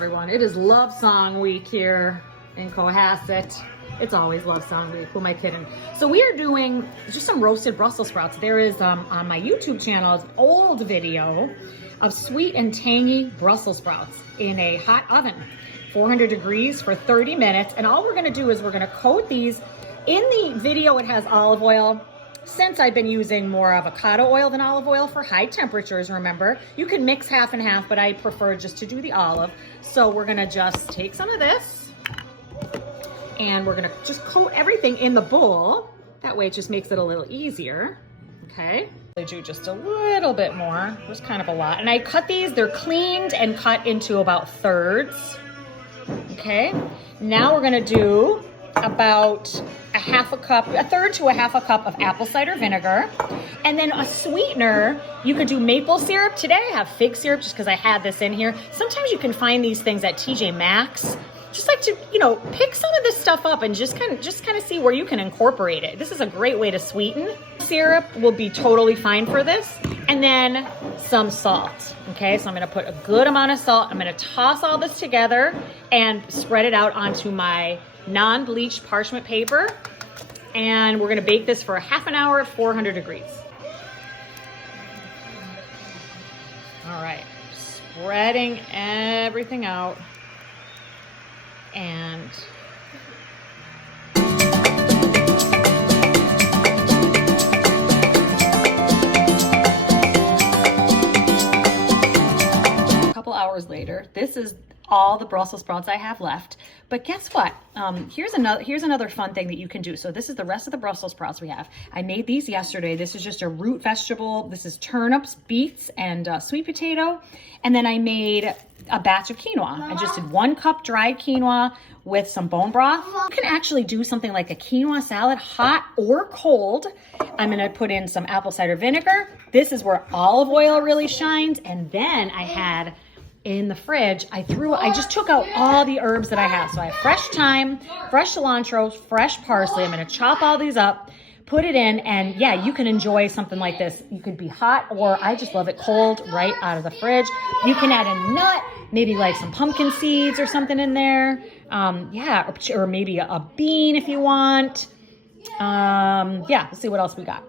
everyone. It is Love Song Week here in Cohasset. It's always Love Song Week. Who am I kidding? So we are doing just some roasted Brussels sprouts. There is on my YouTube channel an old video of sweet and tangy Brussels sprouts in a hot oven, 400 degrees for 30 minutes. And all we're gonna do is we're gonna coat these. In the video, it has olive oil. Since I've been using more avocado oil than olive oil for high temperatures, remember, you can mix half and half, but I prefer just to do the olive. So we're gonna just take some of this and we're gonna just coat everything in the bowl. That way it just makes it a little easier, okay? I do just a little bit more. It was kind of a lot. And I cut these, they're cleaned and cut into about thirds, okay? Now we're gonna do about a third to a half a cup of apple cider vinegar. And then a sweetener, you could do maple syrup. Today I have fig syrup just because I had this in here. Sometimes you can find these things at TJ Maxx. Just like to, pick some of this stuff up and just kind of see where you can incorporate it. This is a great way to sweeten. Syrup will be totally fine for this. And then some salt, okay? So I'm gonna put a good amount of salt. I'm gonna toss all this together and spread it out onto my non-bleached parchment paper. And we're gonna bake this for a half an hour at 400 degrees. All right, spreading everything out. And a couple hours later, this is all the Brussels sprouts I have left. But guess what? Here's another fun thing that you can do. So this is the rest of the Brussels sprouts we have. I made these yesterday. This is just a root vegetable. This is turnips, beets, and sweet potato. And then I made a batch of quinoa. I just did 1 cup dried quinoa with some bone broth. You can actually do something like a quinoa salad, hot or cold. I'm gonna put in some apple cider vinegar. This is where olive oil really shines. And then I had in the fridge, I just took out all the herbs that I have. So I have fresh thyme, fresh cilantro, fresh parsley. I'm gonna chop all these up, put it in, and yeah, you can enjoy something like this. You could be hot, or I just love it cold, right out of the fridge. You can add a nut, maybe like some pumpkin seeds or something in there. Yeah, or maybe a bean if you want. Yeah, let's see what else we got.